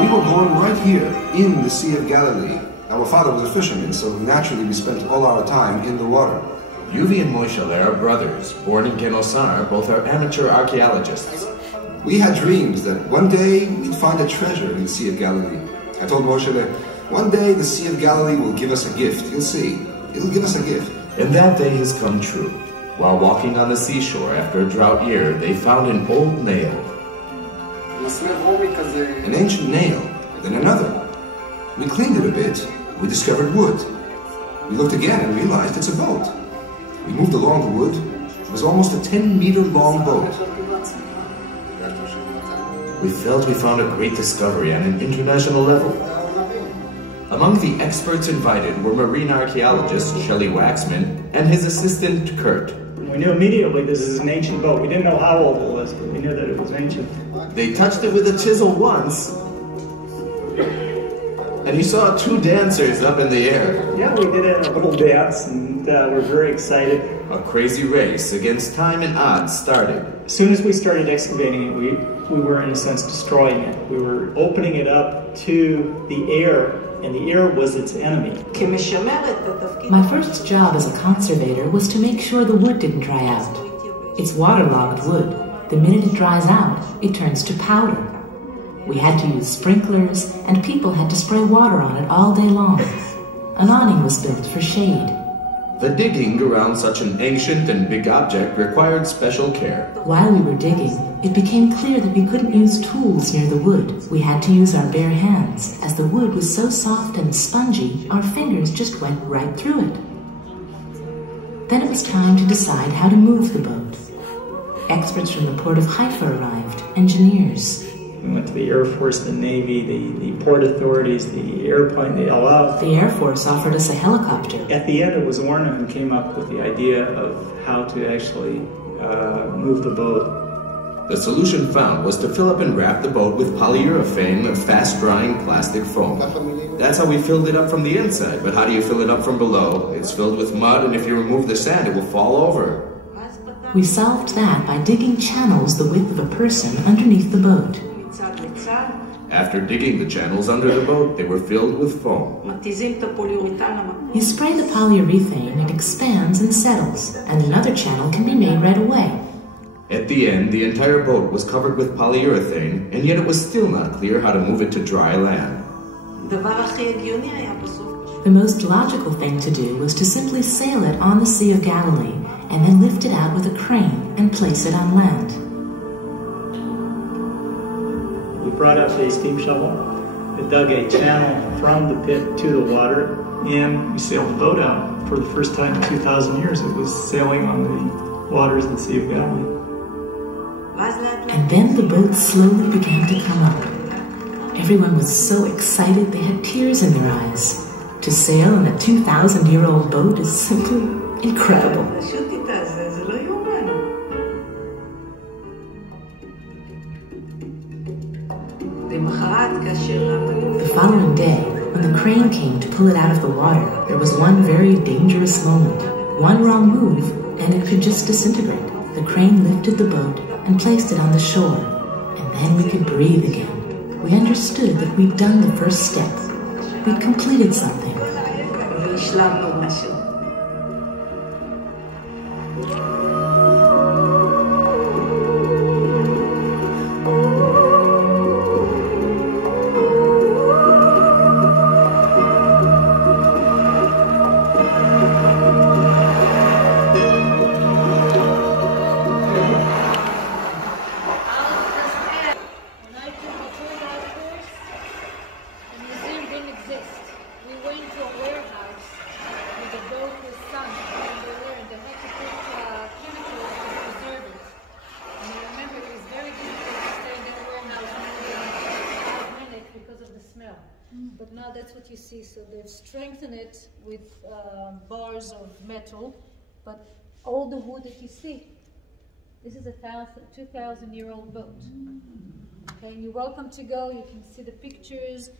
We were born right here in the Sea of Galilee. Our father was a fisherman, so naturally we spent all our time in the water. Yuvi and Moishele are brothers, born in Genosar. Both are amateur archaeologists. We had dreams that one day we'd find a treasure in the Sea of Galilee. I told Moishele, one day the Sea of Galilee will give us a gift. You'll see. It'll give us a gift. And that day has come true. While walking on the seashore after a drought year, they found an old nail. An ancient nail, then another. We cleaned it a bit. We discovered wood. We looked again and realized it's a boat. We moved along the wood. It was almost a 10-meter long boat. We felt we found a great discovery on an international level. Among the experts invited were marine archaeologist Shelley Waxman and his assistant Kurt. We knew immediately this is an ancient boat. We didn't know how old it was, but we knew that it was ancient. They touched it with a chisel once, and you saw two dancers up in the air. Yeah, we did a little dance, and we're very excited. A crazy race against time and odds started. As soon as we started excavating it, we were, in a sense, destroying it. We were opening it up to the air, and the air was its enemy. My first job as a conservator was to make sure the wood didn't dry out. It's waterlogged wood. The minute it dries out, it turns to powder. We had to use sprinklers, and people had to spray water on it all day long. An awning was built for shade. The digging around such an ancient and big object required special care. While we were digging, it became clear that we couldn't use tools near the wood. We had to use our bare hands. As the wood was so soft and spongy, our fingers just went right through it. Then it was time to decide how to move the boat. Experts from the port of Haifa arrived, engineers. We went to the Air Force, the Navy, the port authorities, the airplane, the El Al. The Air Force offered us a helicopter. At the end, it was Orna who came up with the idea of how to actually move the boat. The solution found was to fill up and wrap the boat with polyurethane, a fast-drying plastic foam. That's how we filled it up from the inside, but how do you fill it up from below? It's filled with mud, and if you remove the sand, it will fall over. We solved that by digging channels the width of a person underneath the boat. After digging the channels under the boat, they were filled with foam. You spray the polyurethane, it expands and settles, and another channel can be made right away. At the end, the entire boat was covered with polyurethane, and yet it was still not clear how to move it to dry land. The most logical thing to do was to simply sail it on the Sea of Galilee, and then lift it out with a crane and place it on land. We brought up a steam shovel, it dug a channel from the pit to the water, and we sailed the boat out. For the first time in 2,000 years, it was sailing on the waters of the Sea of Galilee. And then the boat slowly began to come up. Everyone was so excited they had tears in their eyes. To sail in a 2,000-year-old boat is simply incredible. The following day, when the crane came to pull it out of the water, there was one very dangerous moment. One wrong move, and it could just disintegrate. The crane lifted the boat and placed it on the shore, and then we could breathe again. We understood that we'd done the first step. We'd completed something. But now that's what you see. So they've strengthened it with bars of metal, but all the wood that you see, this is a 2,000-year-old boat. Okay, you're welcome to go. You can see the pictures.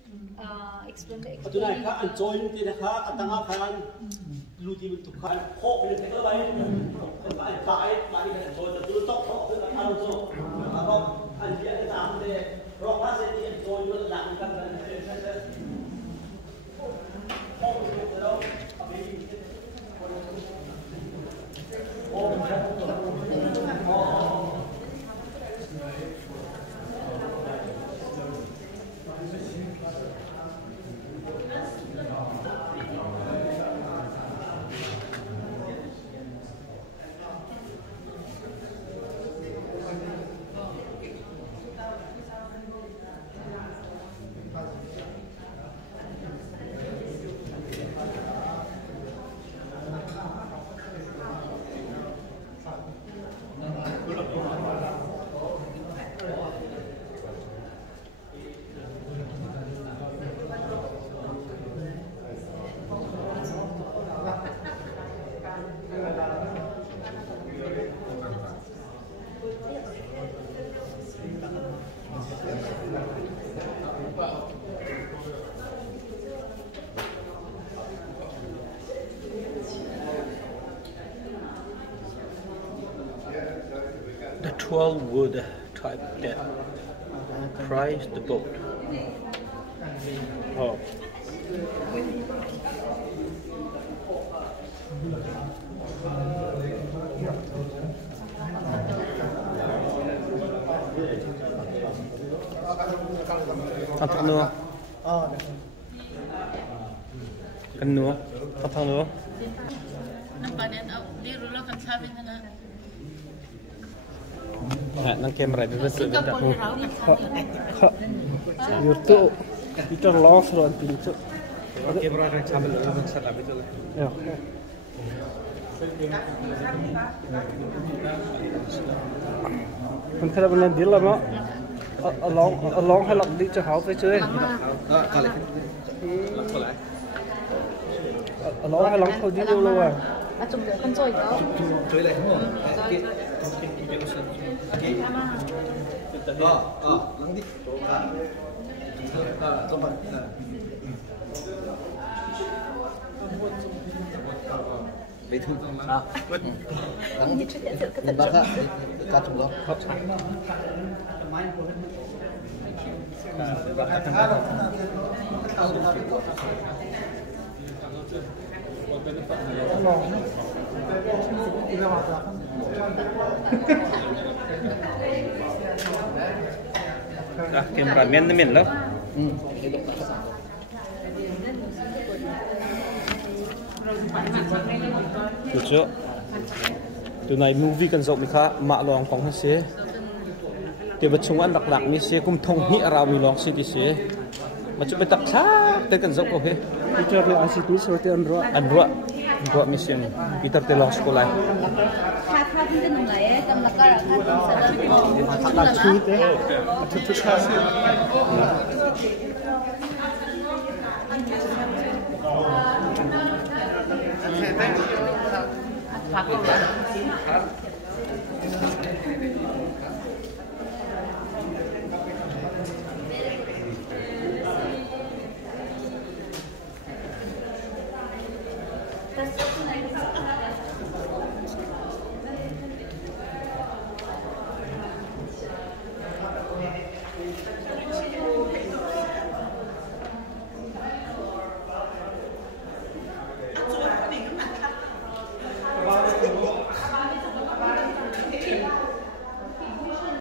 actual wood type that price the boat. Oh. Thằng nữa. Cần nữa. Thằng nữa. Nang camera di betul betul. YouTube itu long seruan pintu. Kamera yang sambil lalu salah betul. Ya. Mình thấy là bên đi là nó along hay lọc đi cho họ phải chơi. Along hay lọc thôi đi đâu luôn à. Chúng tôi không chơi đâu. Chơi lại không rồi. Lắng đi. Bị thương không? Không đi chuyện sự cái Bác ạ, cắt chúng đó. Camera miền lắm. Được chưa? Từ này movie cần rộng khá mạ lòng còn hết xế. Thì vật chúng ăn đặc mi xế cũng thông nghĩa rào mi lòng xế thì xế. Mà chúng tập sát tới cần rộng không hết. Peter là asi tu sở tới ăn rua mi xế. Peter tới lòng sekolah.